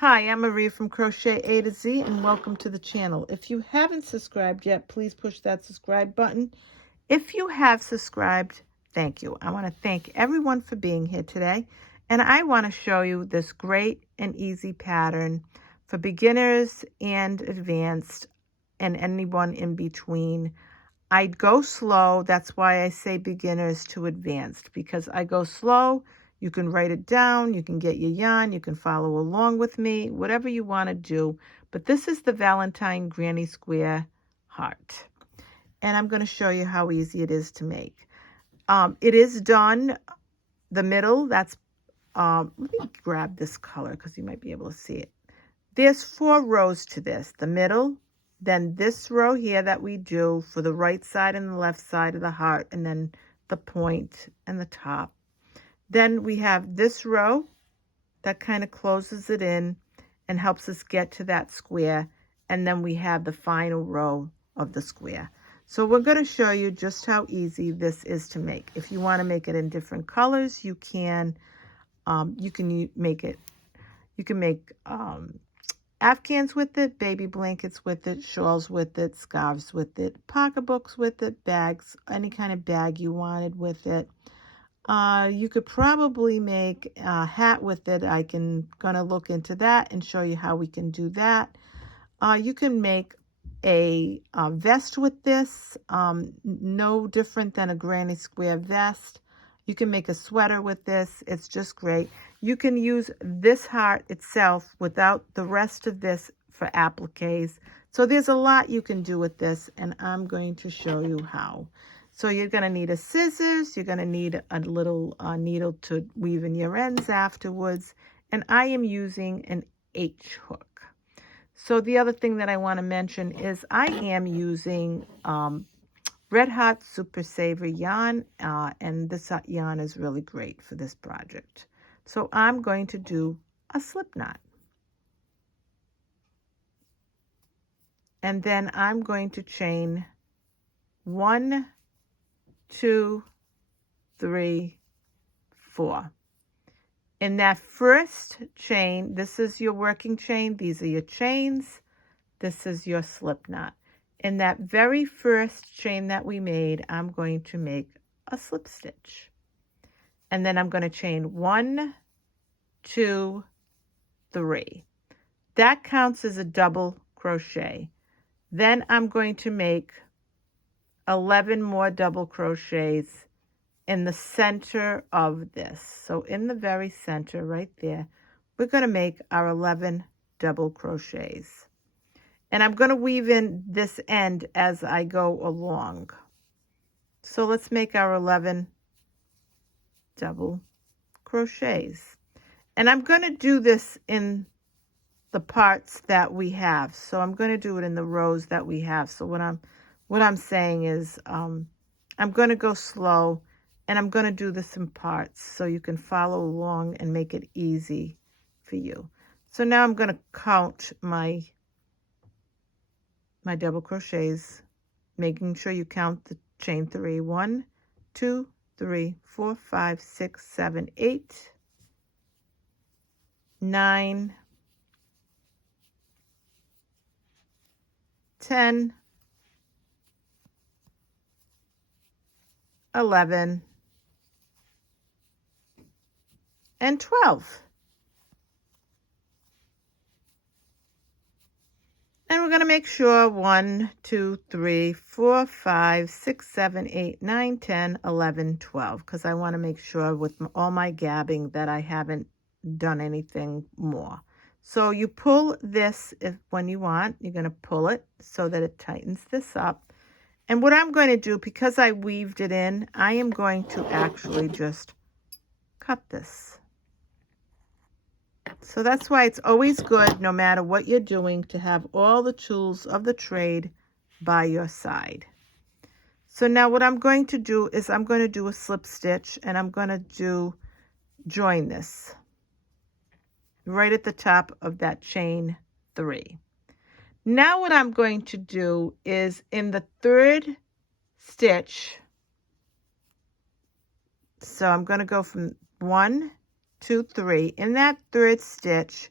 Hi, I'm Marie from Crochet A to Z, and welcome to the channel. If you haven't subscribed yet, please push that subscribe button. If you have subscribed, thank you. I want to thank everyone for being here today, and I want to show you this great and easy pattern for beginners and advanced and anyone in between. I go slow. That's why I say beginners to advanced, because I go slow. You can write it down. You can get your yarn. You can follow along with me, whatever you want to do. But this is the Valentine Granny Square heart. And I'm going to show you how easy it is to make. It is done, the middle, that's, let me grab this color because you might be able to see it. There's 4 rows to this. The middle, then this row here that we do for the right side and the left side of the heart, and then the point and the top. Then we have this row that kind of closes it in and helps us get to that square. And then we have the final row of the square. So we're going to show you just how easy this is to make. If you want to make it in different colors, you can make it. You can make Afghans with it, baby blankets with it, shawls with it, scarves with it, pocketbooks with it, bags, any kind of bag you wanted with it. You could probably make a hat with it. Gonna look into that and show you how we can do that. You can make a vest with this, no different than a granny square vest. You can make a sweater with this. It's just great. You can use this heart itself without the rest of this for appliques. So there's a lot you can do with this, and I'm going to show you how. So you're going to need a scissors. You're going to need a little needle to weave in your ends afterwards. And I am using an H hook. So the other thing that I want to mention is I am using Red Hot Super Saver yarn, and this yarn is really great for this project. So I'm going to do a slip knot. And then I'm going to chain 1, 2, 3, 4. In that first chain, this is your working chain. These are your chains. This is your slip knot. In that very first chain that we made, I'm going to make a slip stitch. And then I'm going to chain 1, 2, 3. That counts as a double crochet. Then I'm going to make 11 more double crochets in the center of this. So in the very center right there, we're going to make our 11 double crochets. And I'm going to weave in this end as I go along. So let's make our 11 double crochets. And I'm going to do this in the parts that we have. So I'm going to do it in the rows that we have. So what I'm saying is I'm going to go slow, and I'm going to do this in parts so you can follow along and make it easy for you. So now I'm going to count my double crochets, making sure you count the chain 3. 1, 2, 3, 4, 5, 6, 7, 8, 9, 10, 11, and 12. And we're going to make sure 1, 2, 3, 4, 5, 6, 7, 8, 9, 10, 11, 12, because I want to make sure with all my gabbing that I haven't done anything more. So you pull this when you want. You're going to pull it so that it tightens this up. And what I'm going to do, because I weaved it in, I am going to actually just cut this. So that's why it's always good, no matter what you're doing, to have all the tools of the trade by your side. So now what I'm going to do is I'm going to do a slip stitch, and I'm going to join this right at the top of that chain 3. Now what I'm going to do is in the 3rd stitch, so I'm going to go from 1, 2, 3. In that 3rd stitch,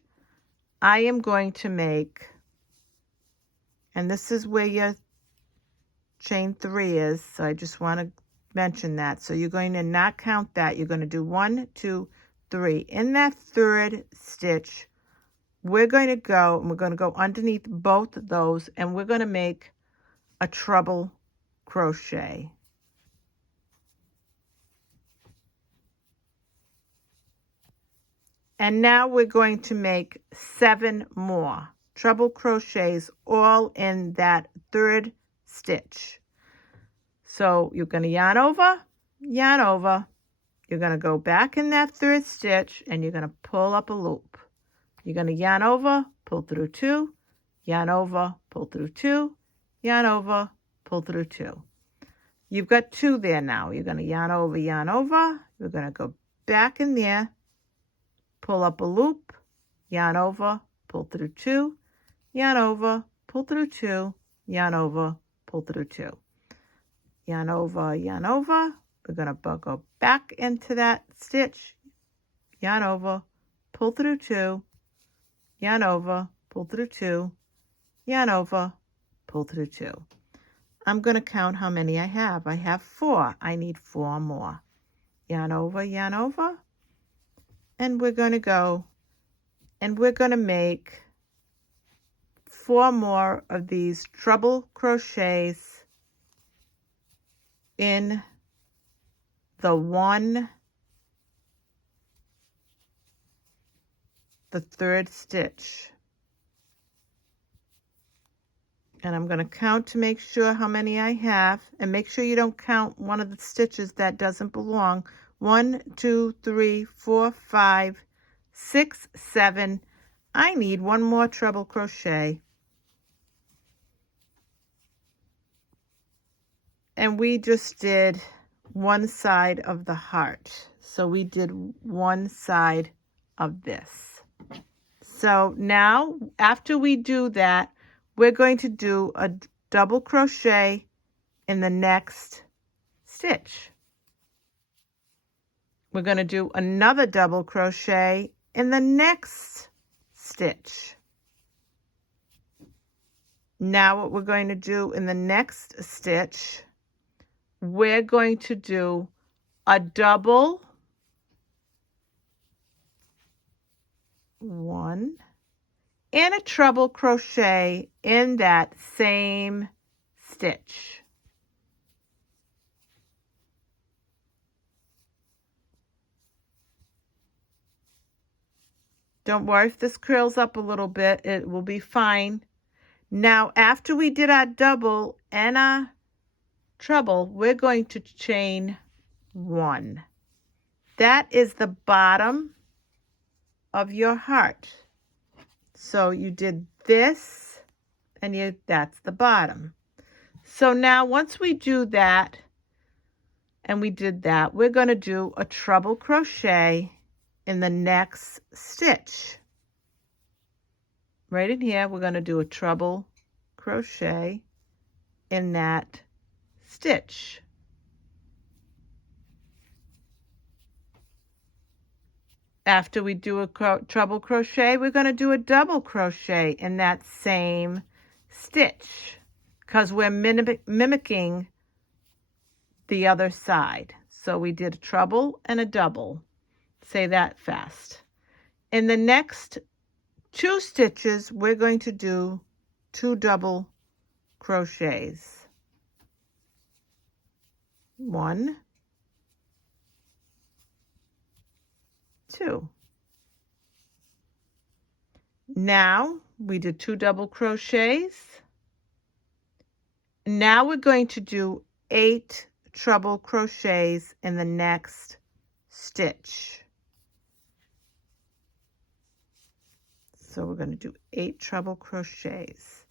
I am going to make, and this is where your chain 3 is, so I just want to mention that. So you're going to not count that. You're going to do 1, 2, 3. In that third stitch, we're going to go, and we're going to go underneath both of those, and we're going to make a treble crochet. And now we're going to make 7 more treble crochets all in that third stitch. So you're going to yarn over, you're going to go back in that third stitch, and you're going to pull up a loop. You're going to yarn over, pull through 2, yarn over, pull through 2, yarn over, pull through 2. You've got 2 there now. You're going to yarn over, you're going to go back in there, pull up a loop, yarn over, pull through 2, yarn over, pull through 2, yarn over, pull through 2. Yarn over, we're going to go back into that stitch, yarn over, pull through 2, yarn over, pull through 2, yarn over, pull through 2. I'm going to count how many I have. I have 4. I need 4 more. Yarn over, and we're going to go, and we're going to make 4 more of these treble crochets in the third stitch. And I'm going to count to make sure how many I have, and make sure you don't count one of the stitches that doesn't belong. 1, 2, 3, 4, 5, 6, 7. I need 1 more treble crochet. And we just did one side of the heart. So we did one side of this. So now, after we do that, we're going to do a double crochet in the next stitch. We're going to do another double crochet in the next stitch. Now what we're going to do in the next stitch, we're going to do a double, 1, and a treble crochet in that same stitch. Don't worry if this curls up a little bit, it will be fine. Now, after we did our double and our treble, we're going to chain 1. That is the bottom of your heart. So you did this, and that's the bottom. So now once we do that, and we did that, we're going to do a treble crochet in the next stitch. Right in here, we're going to do a treble crochet in that stitch. After we do a treble crochet, we're going to do a double crochet in that same stitch, because we're mimicking the other side. So we did a treble and a double. Say that fast. In the next 2 stitches, we're going to do 2 double crochets. 1, 2. Now we did 2 double crochets. Now we're going to do 8 treble crochets in the next stitch. So we're going to do 8 treble crochets.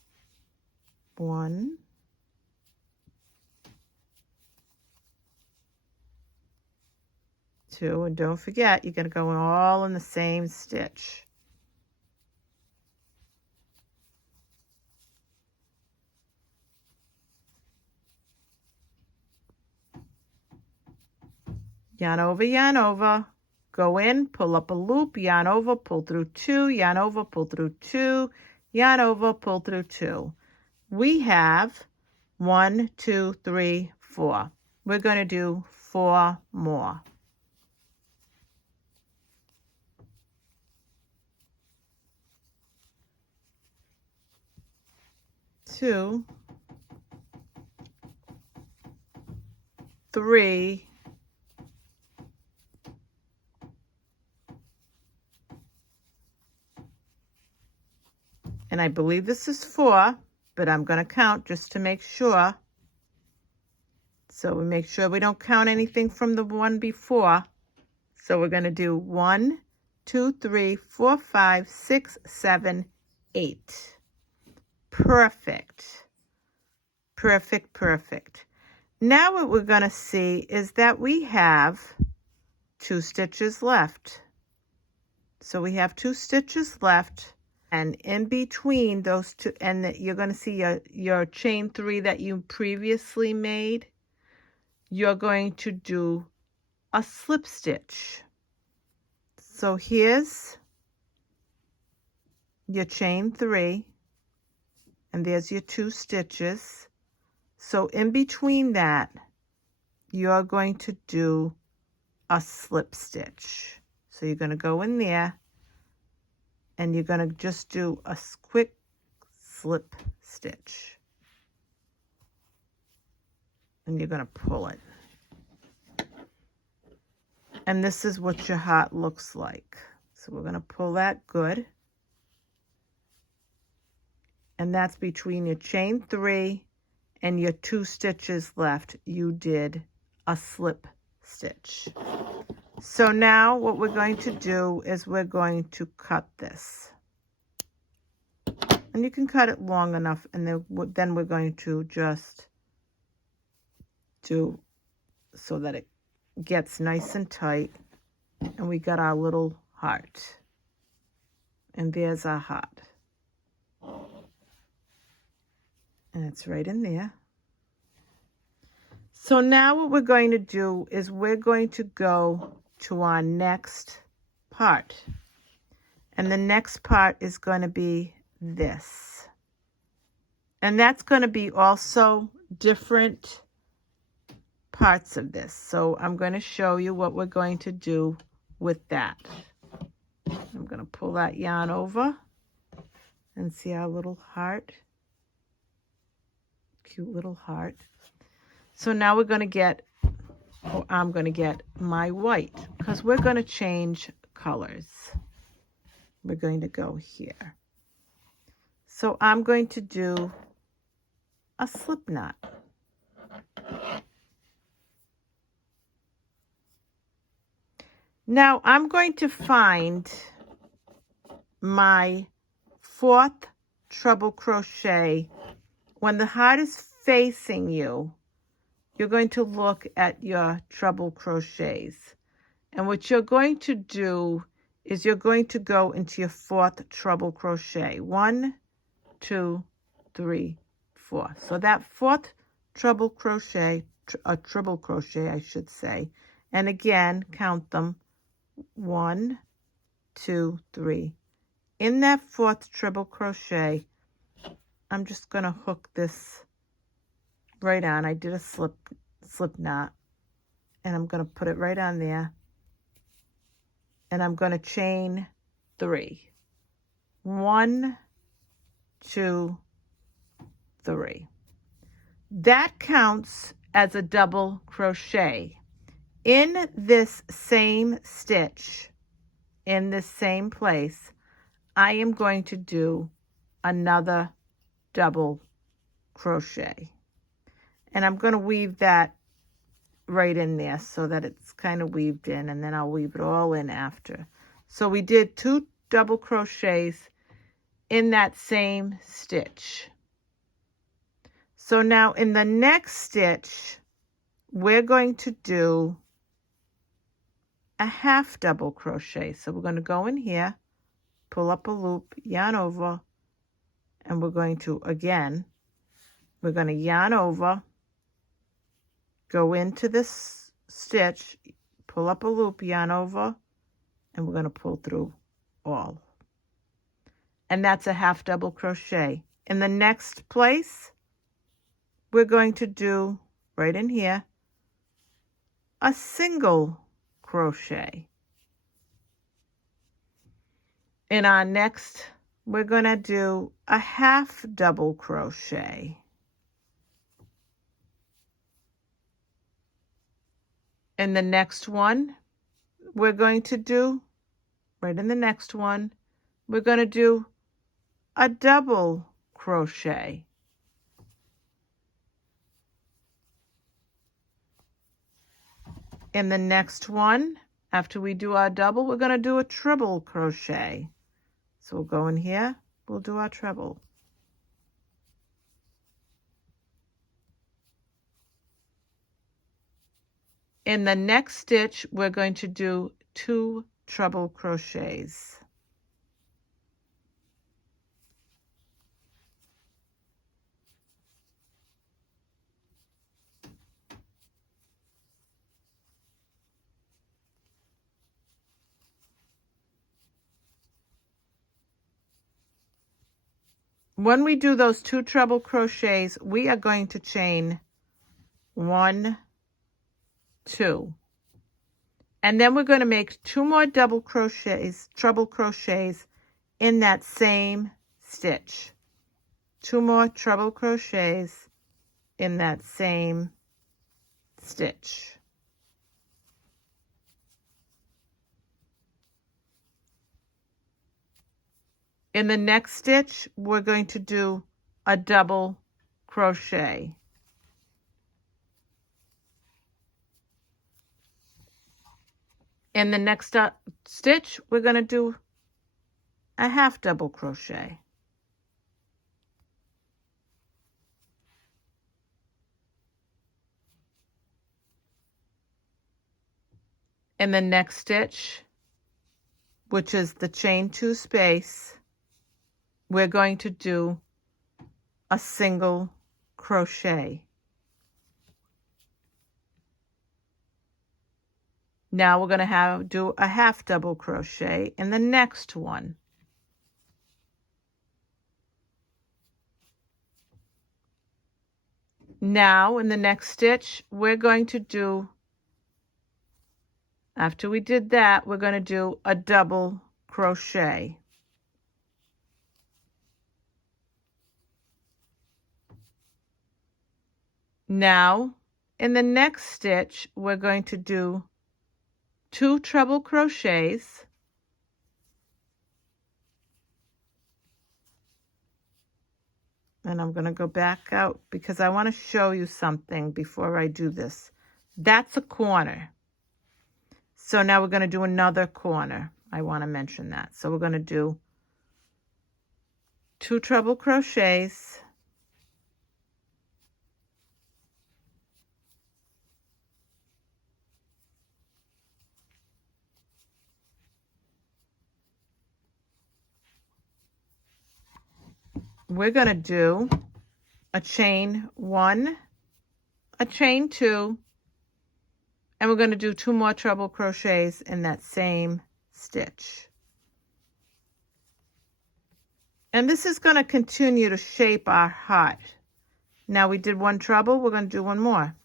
1, 2, and don't forget, you're going to go all in the same stitch. Yarn over, go in, pull up a loop, yarn over, pull through 2, yarn over, pull through 2, yarn over, pull through 2. We have 1, 2, 3, 4. We're going to do 4 more. 2, 3, 4, and I believe this is 4, but I'm going to count just to make sure. So we make sure we don't count anything from the one before. So we're going to do 1, 2, 3, 4, 5, 6, 7, 8. Perfect. Perfect, perfect. Now what we're going to see is that we have 2 stitches left. So we have 2 stitches left, and in between those two, and you're going to see your chain 3 that you previously made, you're going to do a slip stitch. So here's your chain 3, and there's your 2 stitches. So in between that, you're going to do a slip stitch. So you're going to go in there, and you're going to just do a quick slip stitch. And you're going to pull it. And this is what your heart looks like. So we're going to pull that good. And that's between your chain 3 and your 2 stitches left. You did a slip stitch. So now what we're going to do is we're going to cut this. And you can cut it long enough, and then we're going to just do so that it gets nice and tight. And we got our little heart. And there's our heart. And it's right in there. So now what we're going to do is we're going to go to our next part. And the next part is going to be this. And that's going to be also different parts of this. So I'm going to show you what we're going to do with that. I'm going to pull that yarn over and see our little heart. Cute little heart. So now we're going to get, or I'm going to get my white, because we're going to change colors. We're going to go here. So I'm going to do a slip knot. Now I'm going to find my 4th treble crochet. When the heart is facing you, you're going to look at your treble crochets. And what you're going to do is you're going to go into your 4th treble crochet. 1, 2, 3, 4. So that 4th treble crochet, treble crochet I should say, and again count them. 1, 2, 3. In that 4th treble crochet, I'm just going to hook this right on. I did a slip knot, and I'm going to put it right on there, and I'm going to chain 3. 1, 2, 3. That counts as a double crochet. In this same stitch, in this same place, I am going to do another double crochet. And I'm going to weave that right in there so that it's kind of weaved in, and then I'll weave it all in after. So we did 2 double crochets in that same stitch. So now in the next stitch, we're going to do a half double crochet. So we're going to go in here, pull up a loop, yarn over, and we're going to, again, we're going to yarn over, go into this stitch, pull up a loop, yarn over, and we're going to pull through all. And that's a half double crochet. In the next place, we're going to do, right in here, a single crochet. In our next, we're going to do a half double crochet. In the next one, we're going to do, right in the next one, we're going to do a double crochet. In the next one, after we do our double, we're going to do a treble crochet. So we'll go in here, we'll do our treble. In the next stitch, we're going to do 2 treble crochets. When we do those 2 treble crochets, we are going to chain 1, 2. And then we're going to make 2 more double crochets, treble crochets in that same stitch. 2 more treble crochets in that same stitch. In the next stitch, we're going to do a double crochet. In the next stitch, we're going to do a half double crochet. In the next stitch, which is the chain 2 space, we're going to do a single crochet. Now we're going to do a half double crochet in the next one. Now in the next stitch, we're going to do, after we did that, we're going to do a double crochet. Now in the next stitch, we're going to do 2 treble crochets, and I'm going to go back out because I want to show you something before I do this. That's a corner. So now we're going to do another corner. I want to mention that. So we're going to do 2 treble crochets, we're going to do a chain 1, a chain 2, and we're going to do 2 more treble crochets in that same stitch. And this is going to continue to shape our heart. Now we did 1 treble, we're going to do 1 more.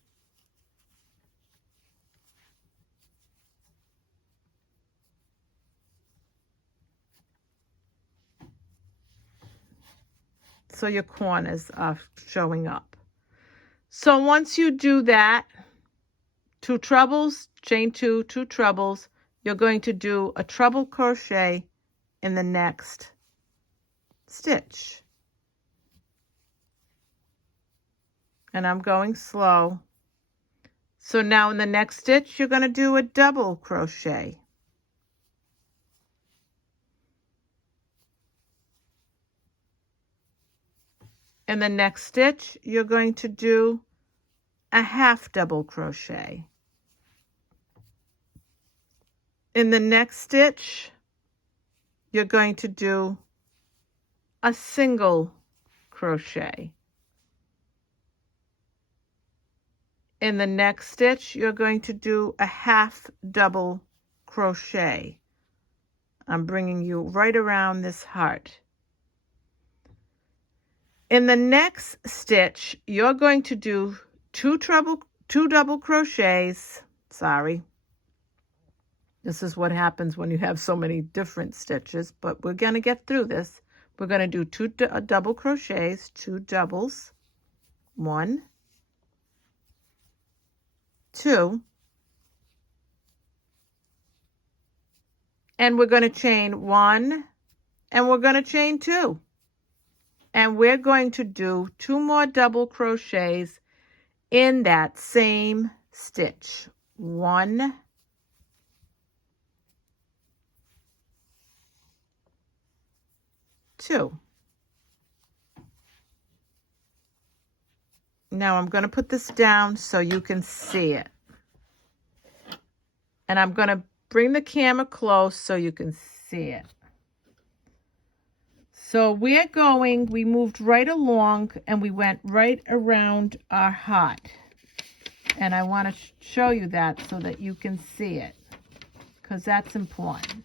So your corners are showing up. So once you do that, 2 trebles, chain 2, 2 trebles, you're going to do a treble crochet in the next stitch. And I'm going slow. So now in the next stitch, you're going to do a double crochet. In the next stitch, you're going to do a half double crochet. In the next stitch, you're going to do a single crochet. In the next stitch, you're going to do a half double crochet. I'm bringing you right around this heart. In the next stitch, you're going to do two double crochets. Sorry. This is what happens when you have so many different stitches, but we're going to get through this. We're going to do two double crochets, two doubles, 1, 2, and we're going to chain 1, and we're going to chain 2. And we're going to do 2 more double crochets in that same stitch. 1, 2. Now I'm going to put this down so you can see it. And I'm going to bring the camera close so you can see it. So we moved right along and we went right around our heart. And I want to show you that so that you can see it, because that's important.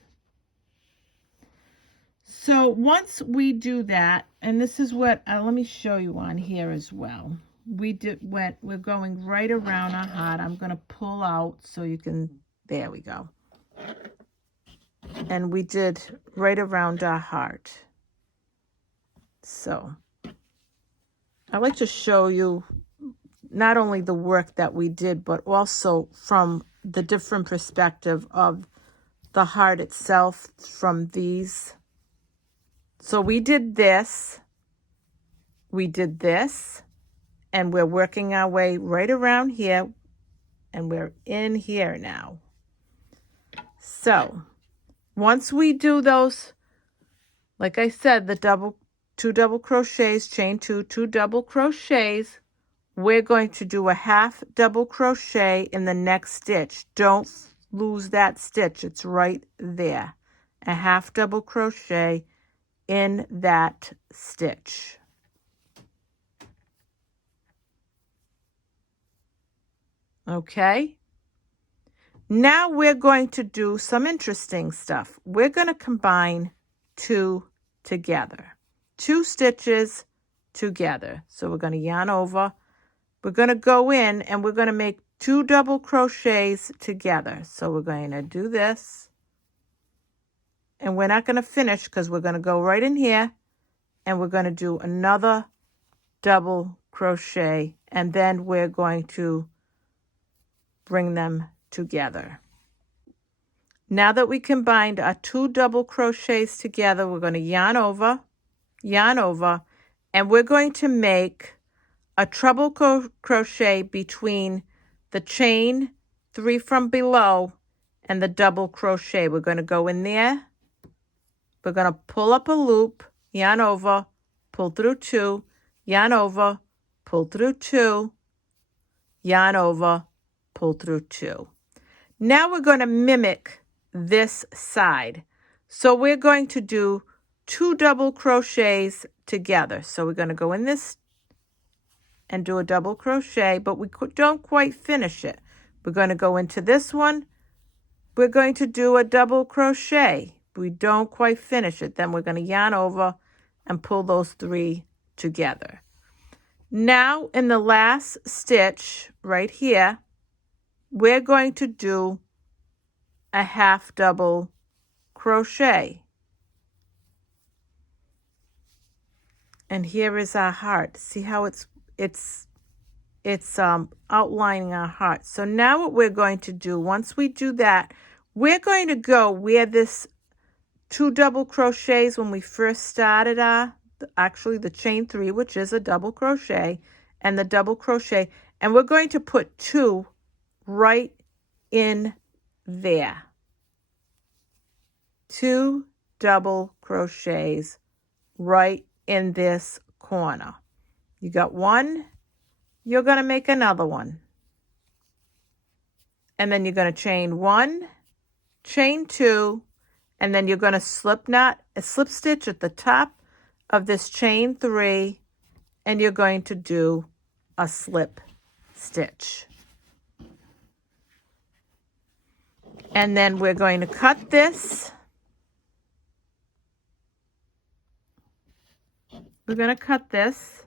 So once we do that, and this is what, let me show you on here as well. We're going right around our heart. I'm going to pull out so you can, there we go. And we did right around our heart. So I like to show you not only the work that we did, but also from the different perspective of the heart itself from these. So we did this, and we're working our way right around here, and we're in here now. So once we do those, like I said, the two double crochets, chain 2, 2 double crochets, we're going to do a half double crochet in the next stitch. Don't lose that stitch. It's right there. A half double crochet in that stitch. Okay. Now we're going to do some interesting stuff. We're going to combine 2 together. 2 stitches together. So we're going to yarn over. We're going to go in and we're going to make 2 double crochets together. So we're going to do this. And we're not going to finish because we're going to go right in here and we're going to do another double crochet, and then we're going to bring them together. Now that we combined our 2 double crochets together, we're going to yarn over, and we're going to make a treble crochet between the chain 3 from below and the double crochet. We're going to go in there. We're going to pull up a loop, yarn over, pull through 2, yarn over, pull through 2, yarn over, pull through 2. Now we're going to mimic this side. So we're going to do 2 double crochets together. So we're going to go in this and do a double crochet, but we don't quite finish it. We're going to go into this one. We're going to do a double crochet. We don't quite finish it. Then we're going to yarn over and pull those 3 together. Now in the last stitch right here, we're going to do a half double crochet. And here is our heart. See how it's outlining our heart. So now what we're going to do, once we do that, we're going to go where this 2 double crochets when we first started actually the chain 3, which is a double crochet, and the double crochet, and we're going to put 2 right in there. 2 double crochets right in this corner. You got 1, you're going to make another one. And then you're going to chain 1, chain 2, and then you're going to slip stitch at the top of this chain 3, and you're going to do a slip stitch. And then we're going to cut this, and we're going to we're going to cut this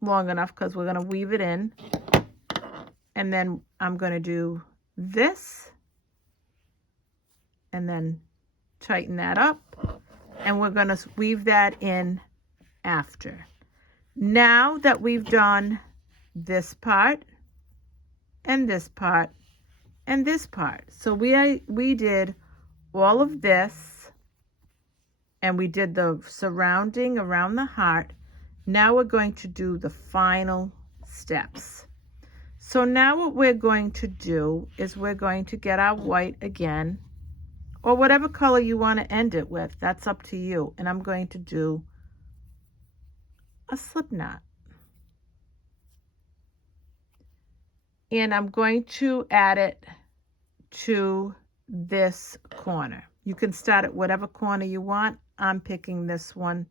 long enough because we're going to weave it in. And then I'm going to do this and then tighten that up. And we're going to weave that in after. Now that we've done this part and this part and this part. So we did all of this and we did the surrounding around the heart. Now we're going to do the final steps. So now what we're going to do is we're going to get our white again, or whatever color you want to end it with. That's up to you. And I'm going to do a slip knot. And I'm going to add it to this corner. You can start at whatever corner you want. I'm picking this one.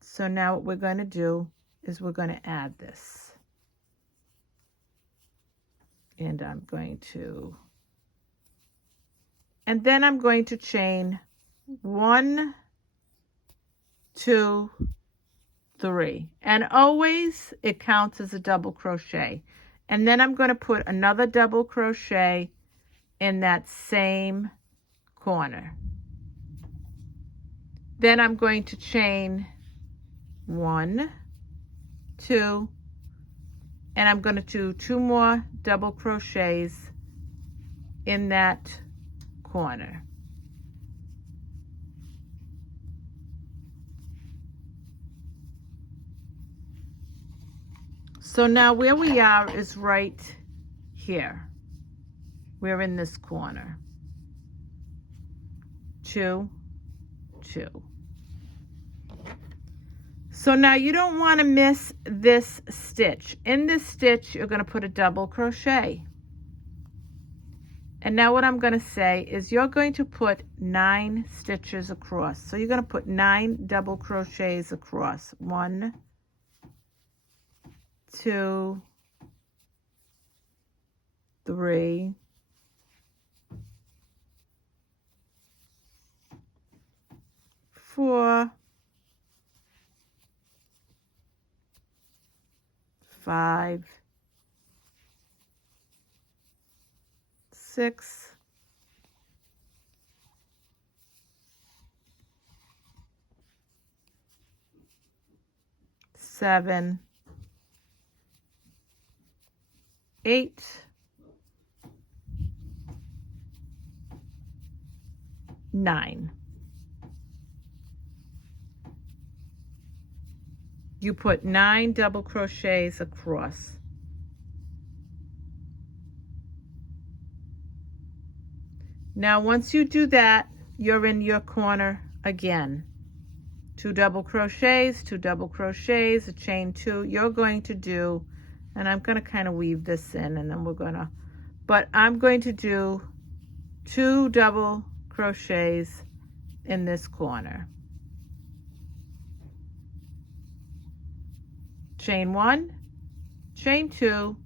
So now what we're going to do is we're going to add this. And I'm going to, and then I'm going to chain 1, 2, 3, and always it counts as a double crochet. And then I'm going to put another double crochet in that same corner. Then I'm going to chain 1, 2, and I'm going to do 2 more double crochets in that corner. So now where we are is right here. We're in this corner. 2, 2. So now you don't want to miss this stitch. In this stitch, you're going to put a double crochet. And now what I'm going to say is you're going to put 9 stitches across. So you're going to put 9 double crochets across. 1, 2, 3, 4, 5, 6, 7, 8, 9. You put 9 double crochets across. Now once you do that, you're in your corner again. 2 double crochets, 2 double crochets, a chain 2. You're going to do, and I'm going to kind of weave this in, and then we're going to, but I'm going to do 2 double crochets in this corner. Chain 1, chain 2,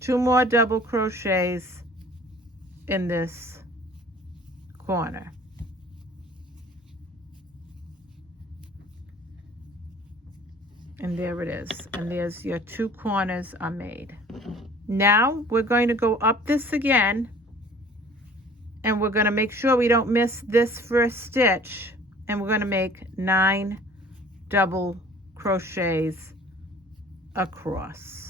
2 more double crochets in this corner. And there it is. And there's your 2 corners are made. Now we're going to go up this again, and we're going to make sure we don't miss this first stitch, and we're going to make 9 double crochets across.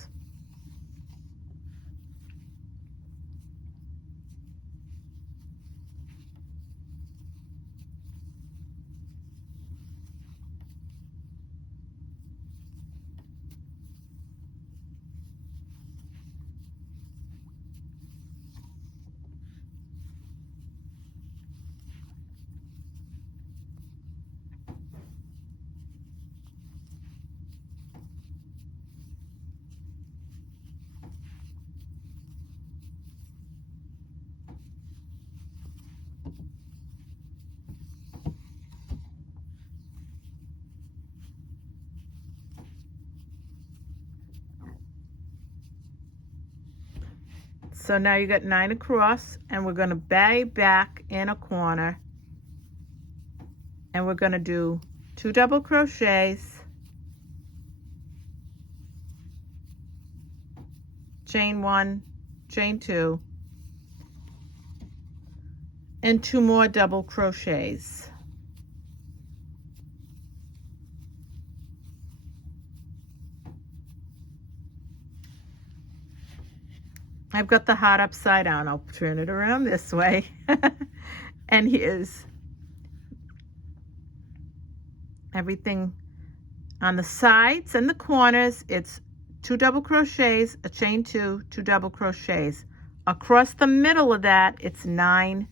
So now you got 9 across, and we're going to bag back in a corner, and we're going to do 2 double crochets, chain 1, chain 2, and 2 more double crochets. I've got the heart upside down. I'll turn it around this way. And here's everything on the sides and the corners. It's 2 double crochets, a chain 2, 2 double crochets. Across the middle of that, it's 9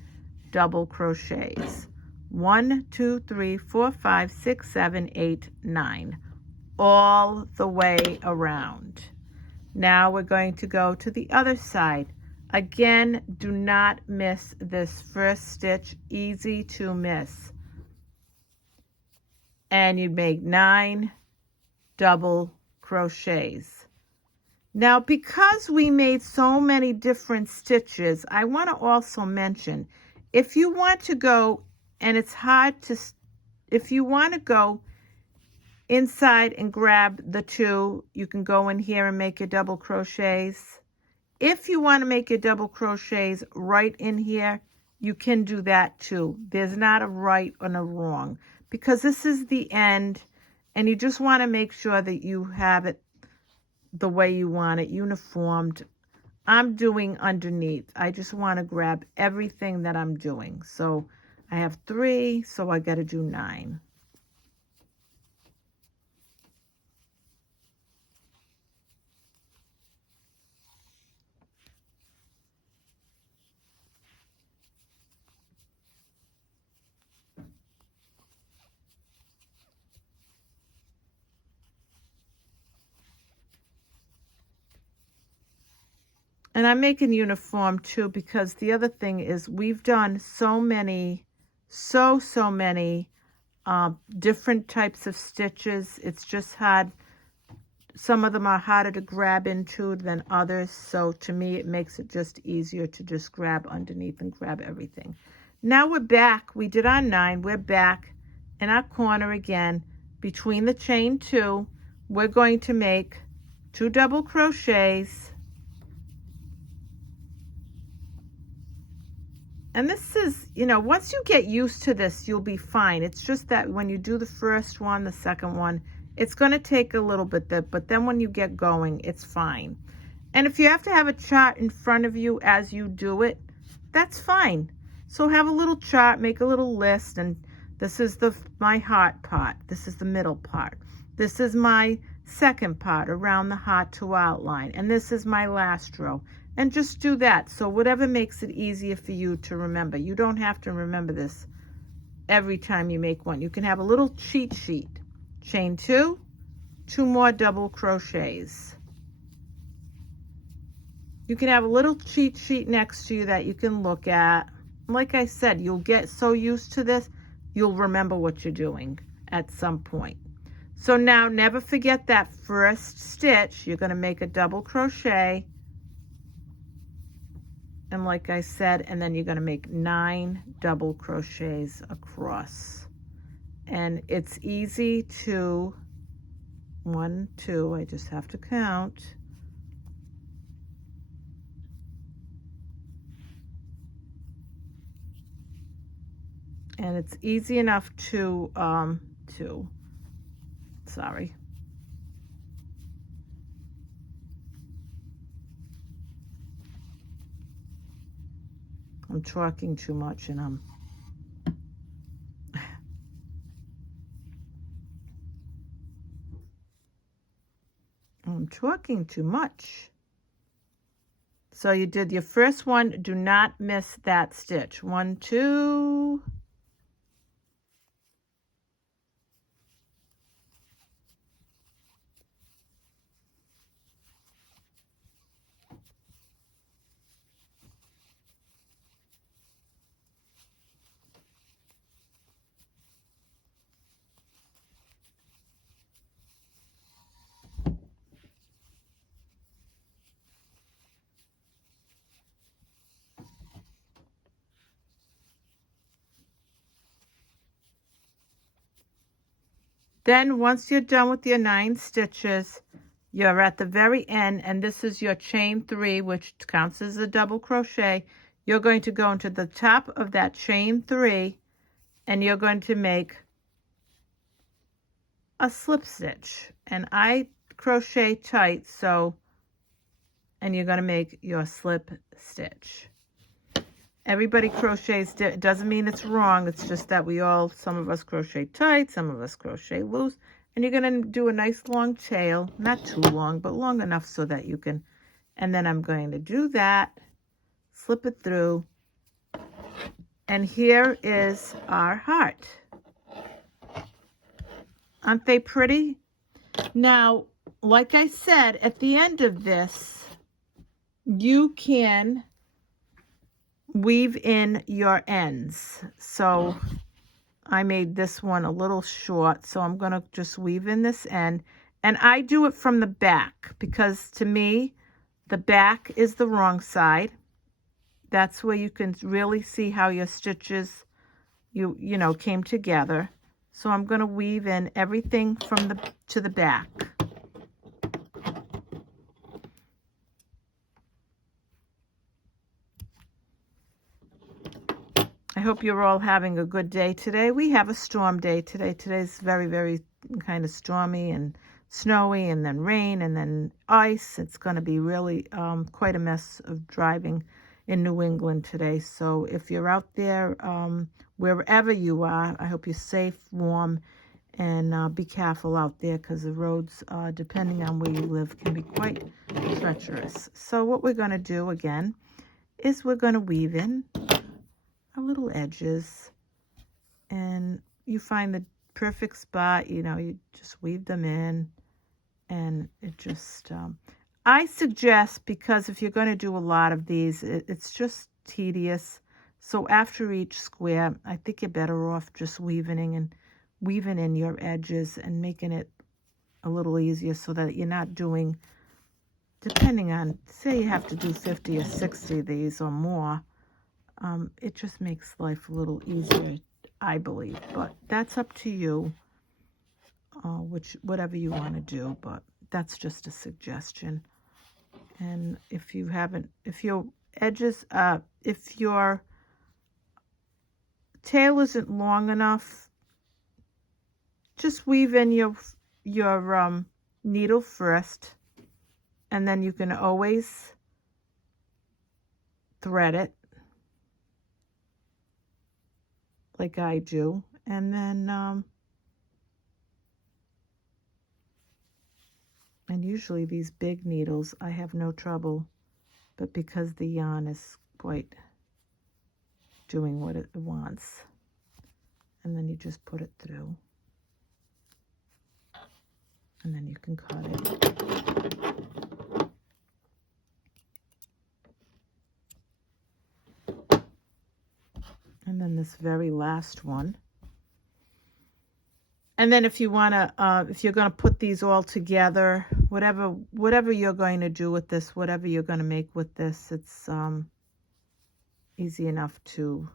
double crochets. 1, 2, 3, 4, 5, 6, 7, 8, 9. All the way around. Now we're going to go to the other side. Again, do not miss this first stitch. Easy to miss. And you make 9 double crochets. Now, because we made so many different stitches, I want to also mention, if you want to go, and it's hard to, if you want to go inside and grab the 2, you can go in here and make your double crochets. If you want to make your double crochets right in here, you can do that too. There's not a right and a wrong, because this is the end, and you just want to make sure that you have it the way you want it, uniformed. I'm doing underneath. I just want to grab everything that I'm doing. So I have 3, so I got to do 9. And I'm making uniform too, because the other thing is we've done so many different types of stitches. It's just hard. Some of them are harder to grab into than others. So to me, it makes it just easier to just grab underneath and grab everything. Now we're back. We did our 9. We're back in our corner again. Between the chain 2, we're going to make 2 double crochets. And this is, you know, once you get used to this, you'll be fine. It's just that when you do the first one, the second one, it's going to take a little bit, but then when you get going, it's fine. And if you have to have a chart in front of you as you do it, that's fine. So have a little chart, make a little list, and this is my heart part. This is the middle part. This is my second part around the heart to outline, and this is my last row. And just do that. So whatever makes it easier for you to remember. You don't have to remember this every time you make one. You can have a little cheat sheet. Chain 2, 2 more double crochets. You can have a little cheat sheet next to you that you can look at. Like I said, you'll get so used to this, you'll remember what you're doing at some point. So now never forget that first stitch. You're going to make a double crochet. And like I said, and then you're going to make 9 double crochets across. And it's easy to 1, 2, I just have to count. And it's easy enough to sorry. I'm talking too much and I'm talking too much. So you did your first one. Do not miss that stitch. 1, 2. Then once you're done with your 9 stitches, you're at the very end, and this is your chain 3, which counts as a double crochet. You're going to go into the top of that chain 3, and you're going to make a slip stitch. And I crochet tight, so, and you're going to make your slip stitch. Everybody crochets, it doesn't mean it's wrong, it's just that some of us crochet tight, some of us crochet loose, and you're going to do a nice long tail, not too long, but long enough so that you can, and then I'm going to do that, slip it through, and here is our heart. Aren't they pretty? Now, like I said, at the end of this, you can weave in your ends. So I made this one a little short, so I'm going to just weave in this end. And I do it from the back because to me, the back is the wrong side. That's where you can really see how your stitches, you know, came together. So I'm going to weave in everything from to the back. I hope you're all having a good day today. We have a storm day today. Today's very, very kind of stormy and snowy, and then rain, and then ice. It's going to be really quite a mess of driving in New England today. So if you're out there, wherever you are, I hope you're safe, warm, and be careful out there because the roads, depending on where you live, can be quite treacherous. So what we're going to do again is we're going to weave in our little edges, and you find the perfect spot, you know, you just weave them in, and it just, I suggest, because if you're going to do a lot of these, it's just tedious. So after each square, I think you're better off just weaving in your edges and making it a little easier so that you're not doing, depending on, say you have to do 50 or 60 of these or more, it just makes life a little easier, I believe. But that's up to you, whatever you want to do, but that's just a suggestion. And if your edges, if your tail isn't long enough, just weave in your needle first, and then you can always thread it like I do, and then and usually these big needles I have no trouble, but because the yarn is quite doing what it wants, and then you just put it through, and then you can cut it. And then this very last one. And then if you want to, if you're going to put these all together, whatever you're going to do with this, whatever you're going to make with this, it's easy enough to,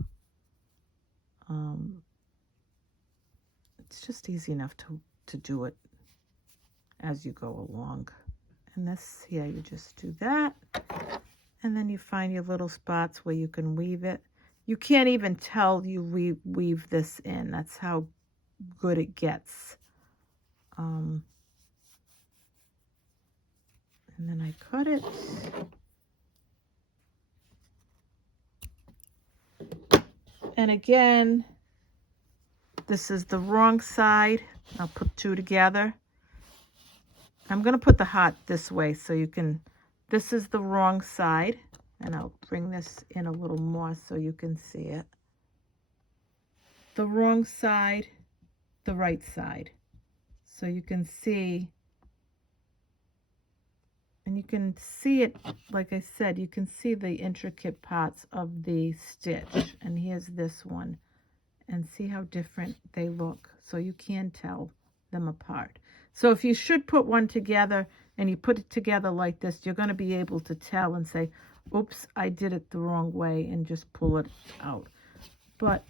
it's just easy enough to do it as you go along. And this here, you just do that. And then you find your little spots where you can weave it. You can't even tell you weave this in. That's how good it gets. And then I cut it. And again, this is the wrong side. I'll put two together. I'm going to put the heart this way so you can, this is the wrong side. And I'll bring this in a little more so you can see it. The wrong side, the right side. So you can see, and you can see it, like I said, you can see the intricate parts of the stitch. And here's this one. And see how different they look. So you can tell them apart. So if you should put one together and you put it together like this, you're going to be able to tell and say, oops, I did it the wrong way, and just pull it out. But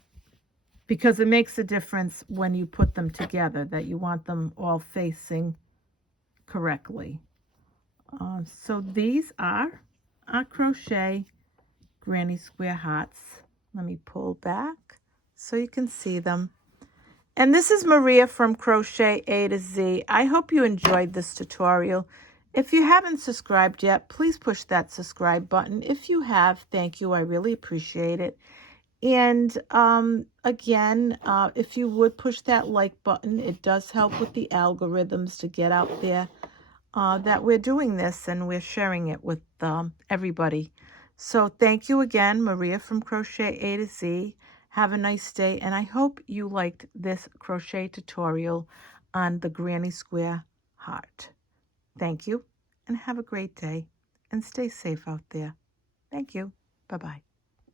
because it makes a difference when you put them together, that you want them all facing correctly. So these are our crochet Granny Square hearts. Let me pull back so you can see them. And this is Maria from Crochet A to Z. I hope you enjoyed this tutorial. If you haven't subscribed yet, please push that subscribe button. If you have, thank you. I really appreciate it. And again, if you would push that like button, it does help with the algorithms to get out there that we're doing this and we're sharing it with everybody. So thank you again, Maria from Crochet A to Z. Have a nice day, and I hope you liked this crochet tutorial on the Granny Square heart. Thank you, and have a great day, and stay safe out there. Thank you. Bye-bye.